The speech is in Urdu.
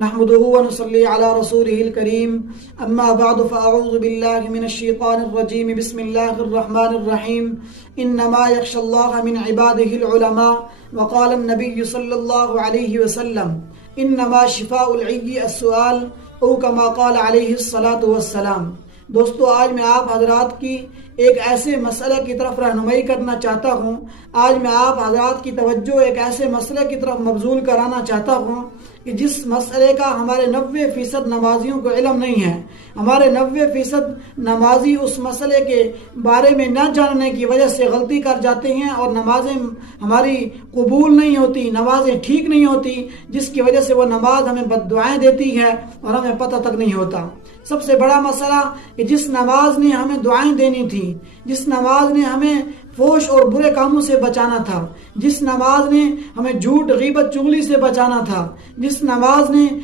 نحمده ونصلي على رسوله الكريم اما بعد فاعوذ بالله من الشيطان الرجيم بسم الله الرحمن الرحيم انما يخشى الله من عباده العلماء وقال النبي صلى الله عليه وسلم انما شفاء العي السؤال او كما قال عليه الصلاة والسلام۔ دوستو، آج میں آپ حضرات کی ایک ایسے مسئلے کی طرف رہنمائی کرنا چاہتا ہوں۔ آج میں آپ حضرات کی توجہ ایک ایسے مسئلے کی طرف مبذول کرانا چاہتا ہوں کہ جس مسئلے کا ہمارے 90% نمازیوں کو علم نہیں ہے۔ ہمارے 90% نمازی اس مسئلے کے بارے میں نہ جاننے کی وجہ سے غلطی کر جاتے ہیں اور نمازیں ہماری قبول نہیں ہوتی، نمازیں ٹھیک نہیں ہوتی، جس کی وجہ سے وہ نماز ہمیں بد دعائیں دیتی ہے اور ہمیں پتہ تک نہیں ہوتا۔ سب سے بڑا مسئلہ کہ جس نماز نے ہمیں دعائیں دینی تھی، جس نماز نے ہمیں فحش اور برے کاموں سے بچانا تھا، جس نماز نے ہمیں جھوٹ غیبت چغلی سے بچانا تھا، جس نماز نے